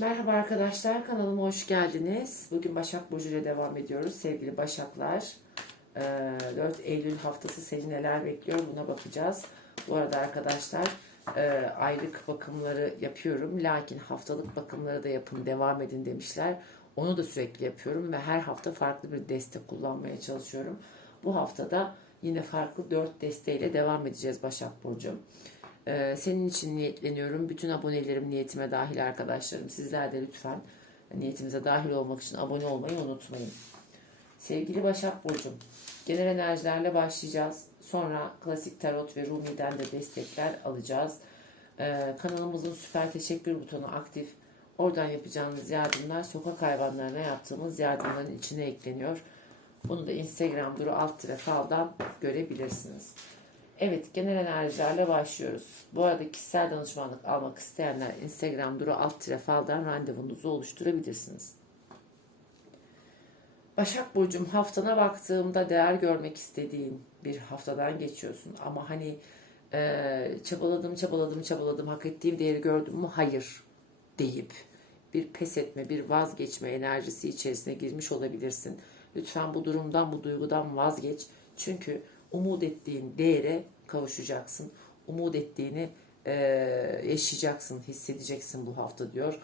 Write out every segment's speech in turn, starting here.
Merhaba arkadaşlar, kanalıma hoş geldiniz. Bugün Başak Burcu ile devam ediyoruz. Sevgili Başaklar, eee, 4 Eylül haftası seni neler bekliyor buna bakacağız. Bu arada arkadaşlar eee, aylık bakımları yapıyorum. Lakin haftalık bakımları da yapın, devam edin demişler. Onu da sürekli yapıyorum ve her hafta farklı bir destek kullanmaya çalışıyorum. Bu haftada yine farklı 4 desteğiyle devam edeceğiz Başak Burcu. Ee, senin için niyetleniyorum. Bütün abonelerim niyetime dahil arkadaşlarım. Sizler de lütfen niyetimize dahil olmak için abone olmayı unutmayın. Sevgili Başak Burcu'm, genel enerjilerle başlayacağız. Sonra klasik tarot ve Rumi'den de destekler alacağız. Ee, kanalımızın süper teşekkür butonu aktif. Oradan yapacağınız yardımlar sokak hayvanlarına yaptığımız yardımların içine ekleniyor. Bunu da Instagram duru alt tire faldan görebilirsiniz. Evet genel enerjilerle başlıyoruz. Bu arada kişisel danışmanlık almak isteyenler Instagram duru alt tire faldan randevunuzu oluşturabilirsiniz. Başak Burcu'm haftana baktığımda değer görmek istediğin bir haftadan geçiyorsun. Ama hani e, çabaladım çabaladım çabaladım hak ettiğim değeri gördüm mü? Hayır deyip bir pes etme, bir vazgeçme enerjisi içerisine girmiş olabilirsin. Lütfen bu durumdan, bu duygudan vazgeç. Çünkü umut ettiğin değere kavuşacaksın. Umut ettiğini e, yaşayacaksın, hissedeceksin bu hafta diyor.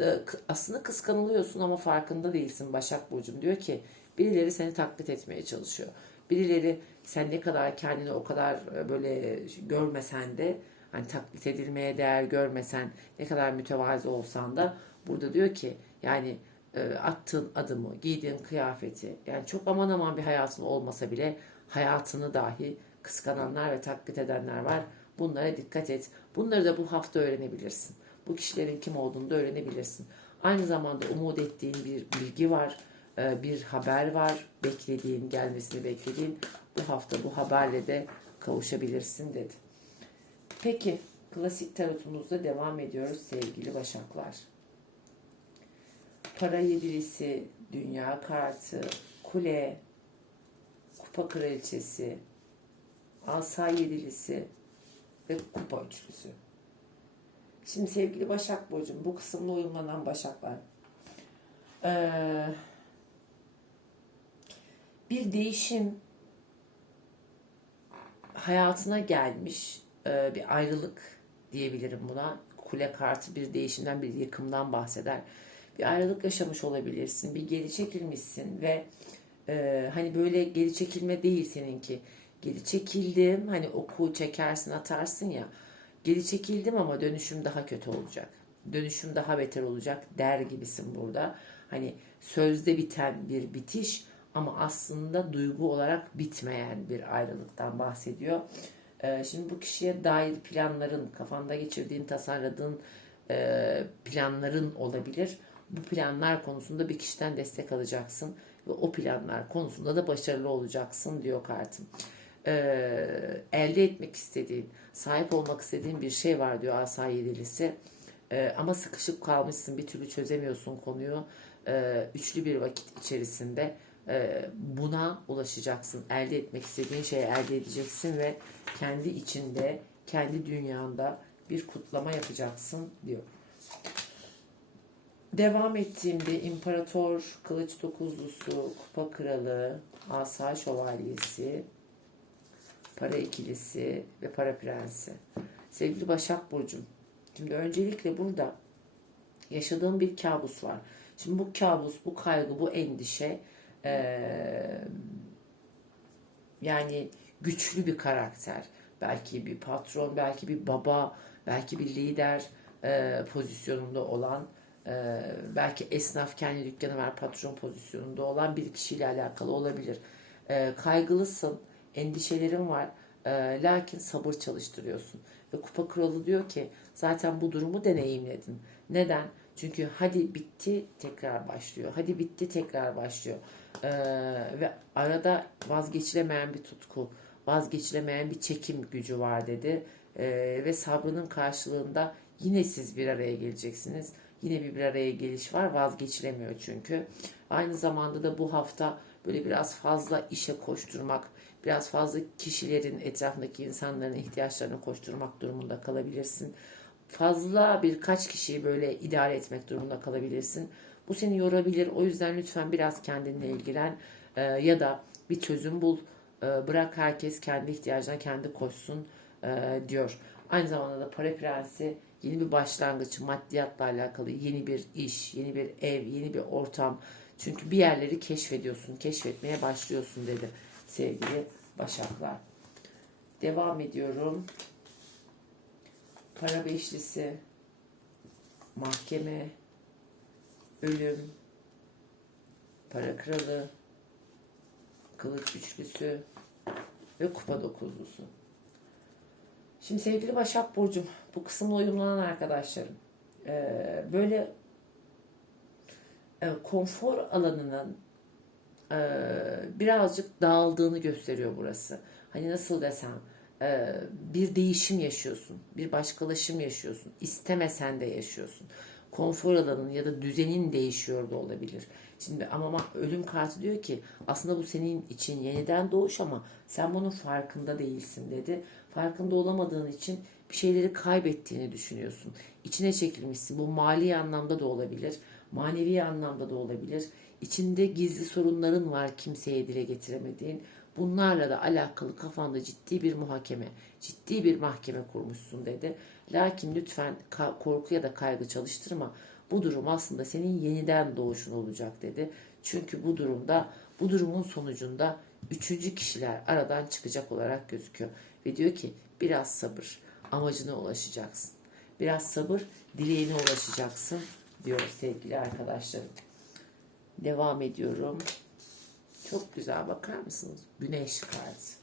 E, aslında kıskanılıyorsun ama farkında değilsin Başak Burcu'm. Diyor ki birileri seni taklit etmeye çalışıyor. Birileri sen ne kadar kendini o kadar e, böyle görmesen de hani taklit edilmeye değer görmesen ne kadar mütevazı olsan da burada diyor ki yani e, attığın adımı, giydiğin kıyafeti yani çok aman aman bir hayatın olmasa bile hayatını dahi kıskananlar ve taklit edenler var. Bunlara dikkat et. Bunları da bu hafta öğrenebilirsin. Bu kişilerin kim olduğunu da öğrenebilirsin. Aynı zamanda umut ettiğin bir bilgi var, e, bir haber var, beklediğin, gelmesini beklediğin. Bu hafta bu haberle de kavuşabilirsin dedi. Peki, klasik tarotumuzda devam ediyoruz sevgili başaklar. Para yedilisi, dünya kartı, kule, kupa kraliçesi, asa yedilisi ve kupa üçlüsü. Şimdi sevgili Başak Burcu'm bu kısımda uyumlanan Başaklar. Ee, bir değişim hayatına gelmiş e, bir ayrılık diyebilirim buna. Kule kartı bir değişimden bir yıkımdan bahseder. Bir ayrılık yaşamış olabilirsin. Bir geri çekilmişsin ve e, hani böyle geri çekilme değil seninki. Geri çekildim hani oku çekersin atarsın ya. Geri çekildim ama dönüşüm daha kötü olacak. Dönüşüm daha beter olacak der gibisin burada. Hani sözde biten bir bitiş ama aslında duygu olarak bitmeyen bir ayrılıktan bahsediyor. Ee, şimdi bu kişiye dair planların, kafanda geçirdiğin, tasarladığın e, planların olabilir. Bu planlar konusunda bir kişiden destek alacaksın ve o planlar konusunda da başarılı olacaksın diyor kartım. Ee, elde etmek istediğin, sahip olmak istediğin bir şey var diyor asa yedilisi. Ee, ama sıkışıp kalmışsın, bir türlü çözemiyorsun konuyu. Ee, üçlü bir vakit içerisinde e, buna ulaşacaksın. Elde etmek istediğin şeyi elde edeceksin ve kendi içinde, kendi dünyanda bir kutlama yapacaksın diyor. Devam ettiğimde imparator, kılıç dokuzlusu, kupa kralı, asa şövalyesi, para ikilisi ve para prensi. Sevgili Başak Burcu'm, şimdi öncelikle burada yaşadığım bir kabus var. Şimdi bu kabus, bu kaygı, bu endişe ee, yani güçlü bir karakter. Belki bir patron, belki bir baba, belki bir lider e, pozisyonunda olan, e, belki esnaf kendi dükkanı var patron pozisyonunda olan bir kişiyle alakalı olabilir. E, kaygılısın, endişelerin var. E, lakin sabır çalıştırıyorsun. Ve kupa kralı diyor ki zaten bu durumu deneyimledin. Neden? Çünkü hadi bitti tekrar başlıyor. Hadi bitti tekrar başlıyor. Ee, ve arada vazgeçilemeyen bir tutku, vazgeçilemeyen bir çekim gücü var dedi. Ee, ve sabrının karşılığında yine siz bir araya geleceksiniz. Yine bir bir araya geliş var. Vazgeçilemiyor çünkü. Aynı zamanda da bu hafta böyle biraz fazla işe koşturmak, biraz fazla kişilerin etrafındaki insanların ihtiyaçlarını koşturmak durumunda kalabilirsin fazla birkaç kişiyi böyle idare etmek durumunda kalabilirsin. Bu seni yorabilir. O yüzden lütfen biraz kendinle ilgilen e, ya da bir çözüm bul. E, bırak herkes kendi ihtiyacına kendi koşsun e, diyor. Aynı zamanda da para prensi yeni bir başlangıç, maddiyatla alakalı yeni bir iş, yeni bir ev, yeni bir ortam. Çünkü bir yerleri keşfediyorsun, keşfetmeye başlıyorsun dedi sevgili Başaklar. Devam ediyorum. Para beşlisi, mahkeme, ölüm, para kralı, kılıç üçlüsü ve kupa dokuzlusu. Şimdi sevgili Başak Burcu'm, bu kısımla uyumlanan arkadaşlarım, böyle konfor alanının birazcık dağıldığını gösteriyor burası. Hani nasıl desem, e, bir değişim yaşıyorsun, bir başkalaşım yaşıyorsun, istemesen de yaşıyorsun. Konfor alanın ya da düzenin değişiyor da olabilir. Şimdi ama ma- ölüm kartı diyor ki aslında bu senin için yeniden doğuş ama sen bunun farkında değilsin dedi. Farkında olamadığın için bir şeyleri kaybettiğini düşünüyorsun. İçine çekilmişsin. Bu mali anlamda da olabilir. Manevi anlamda da olabilir. İçinde gizli sorunların var kimseye dile getiremediğin. Bunlarla da alakalı kafanda ciddi bir muhakeme, ciddi bir mahkeme kurmuşsun dedi. Lakin lütfen korku ya da kaygı çalıştırma. Bu durum aslında senin yeniden doğuşun olacak dedi. Çünkü bu durumda, bu durumun sonucunda üçüncü kişiler aradan çıkacak olarak gözüküyor. Ve diyor ki biraz sabır, amacına ulaşacaksın. Biraz sabır, dileğine ulaşacaksın diyor sevgili arkadaşlarım. Devam ediyorum. Çok güzel bakar mısınız? Güneş kartı.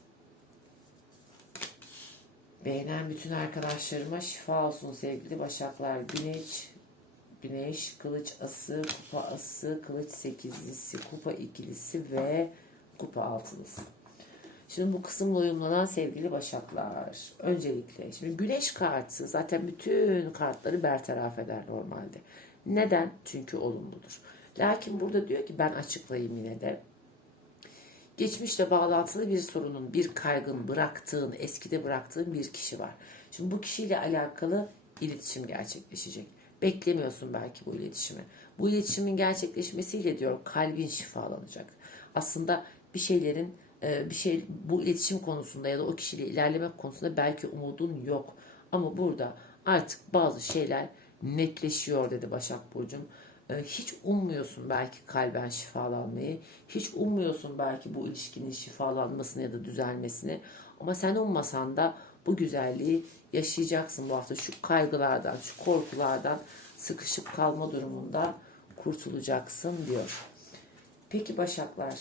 Beğenen bütün arkadaşlarıma şifa olsun sevgili başaklar. Güneş, güneş, kılıç ası, kupa ası, kılıç sekizlisi, kupa ikilisi ve kupa altılısı. Şimdi bu kısımla uyumlanan sevgili başaklar. Öncelikle şimdi güneş kartı zaten bütün kartları bertaraf eder normalde. Neden? Çünkü olumludur. Lakin burada diyor ki ben açıklayayım yine de. Geçmişle bağlantılı bir sorunun, bir kaygın bıraktığın, eskide bıraktığın bir kişi var. Şimdi bu kişiyle alakalı iletişim gerçekleşecek. Beklemiyorsun belki bu iletişimi. Bu iletişimin gerçekleşmesiyle diyor kalbin şifalanacak. Aslında bir şeylerin e, bir şey bu iletişim konusunda ya da o kişiyle ilerlemek konusunda belki umudun yok. Ama burada artık bazı şeyler netleşiyor dedi Başak Burcu'm. E, Hiç ummuyorsun belki kalben şifalanmayı. Hiç ummuyorsun belki bu ilişkinin şifalanmasını ya da düzelmesini. Ama sen ummasan da bu güzelliği yaşayacaksın bu hafta. Şu kaygılardan, şu korkulardan, sıkışıp kalma durumundan kurtulacaksın diyor. Peki Başaklar,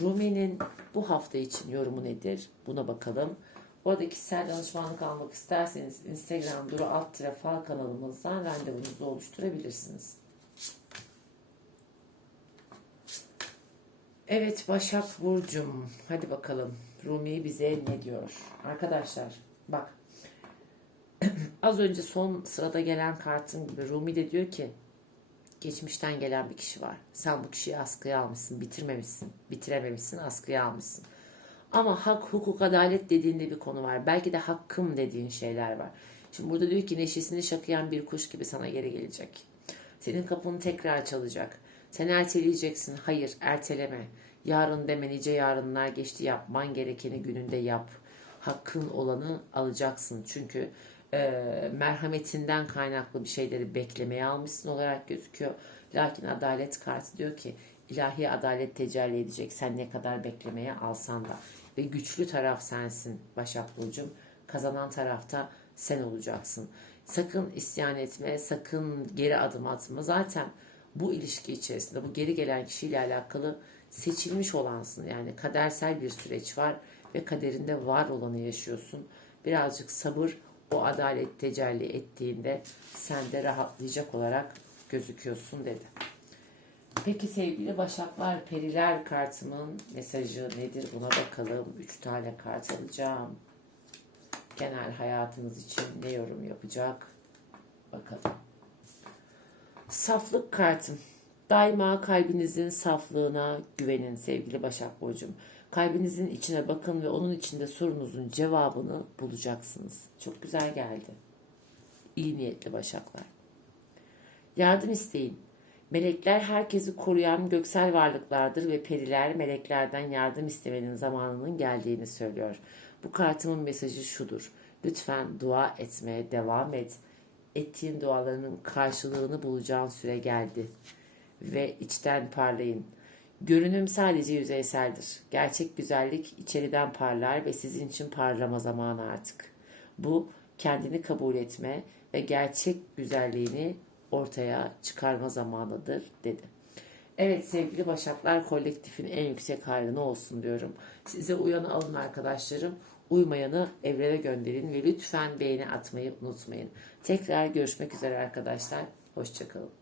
Rumi'nin bu hafta için yorumu nedir? Buna bakalım. Bu arada kişisel danışmanlık almak isterseniz Instagram Duru Alt Tire Fal kanalımızdan randevunuzu oluşturabilirsiniz. Evet Başak Burcum. Hadi bakalım. Rumi bize ne diyor? Arkadaşlar bak. Az önce son sırada gelen kartın gibi Rumi de diyor ki geçmişten gelen bir kişi var. Sen bu kişiyi askıya almışsın, bitirmemişsin, bitirememişsin, askıya almışsın. Ama hak, hukuk, adalet dediğinde bir konu var. Belki de hakkım dediğin şeyler var. Şimdi burada diyor ki neşesini şakıyan bir kuş gibi sana geri gelecek. Senin kapını tekrar çalacak. Sen erteleyeceksin. Hayır, erteleme. Yarın deme nice yarınlar geçti. Yapman gerekeni gününde yap. Hakkın olanı alacaksın. Çünkü e, merhametinden kaynaklı bir şeyleri beklemeye almışsın olarak gözüküyor. Lakin adalet kartı diyor ki ilahi adalet tecelli edecek. Sen ne kadar beklemeye alsan da. Ve güçlü taraf sensin Başak Burcu'm. Kazanan tarafta sen olacaksın. Sakın isyan etme, sakın geri adım atma. Zaten bu ilişki içerisinde bu geri gelen kişiyle alakalı seçilmiş olansın. Yani kadersel bir süreç var ve kaderinde var olanı yaşıyorsun. Birazcık sabır o adalet tecelli ettiğinde sen de rahatlayacak olarak gözüküyorsun dedi. Peki sevgili Başaklar Periler kartımın mesajı nedir buna bakalım. 3 tane kart alacağım. Genel hayatınız için ne yorum yapacak? Bakalım. Saflık kartım. Daima kalbinizin saflığına güvenin sevgili Başak Burcu'm. Kalbinizin içine bakın ve onun içinde sorunuzun cevabını bulacaksınız. Çok güzel geldi. iyi niyetli başaklar. Yardım isteyin. Melekler herkesi koruyan göksel varlıklardır ve periler meleklerden yardım istemenin zamanının geldiğini söylüyor. Bu kartımın mesajı şudur. Lütfen dua etmeye devam et. Ettiğin dualarının karşılığını bulacağın süre geldi. Ve içten parlayın. Görünüm sadece yüzeyseldir. Gerçek güzellik içeriden parlar ve sizin için parlama zamanı artık. Bu kendini kabul etme ve gerçek güzelliğini ortaya çıkarma zamanıdır dedi. Evet sevgili Başaklar kolektifin en yüksek hayrını olsun diyorum. Size uyanı alın arkadaşlarım. Uymayanı evrene gönderin ve lütfen beğeni atmayı unutmayın. Tekrar görüşmek üzere arkadaşlar. Hoşçakalın.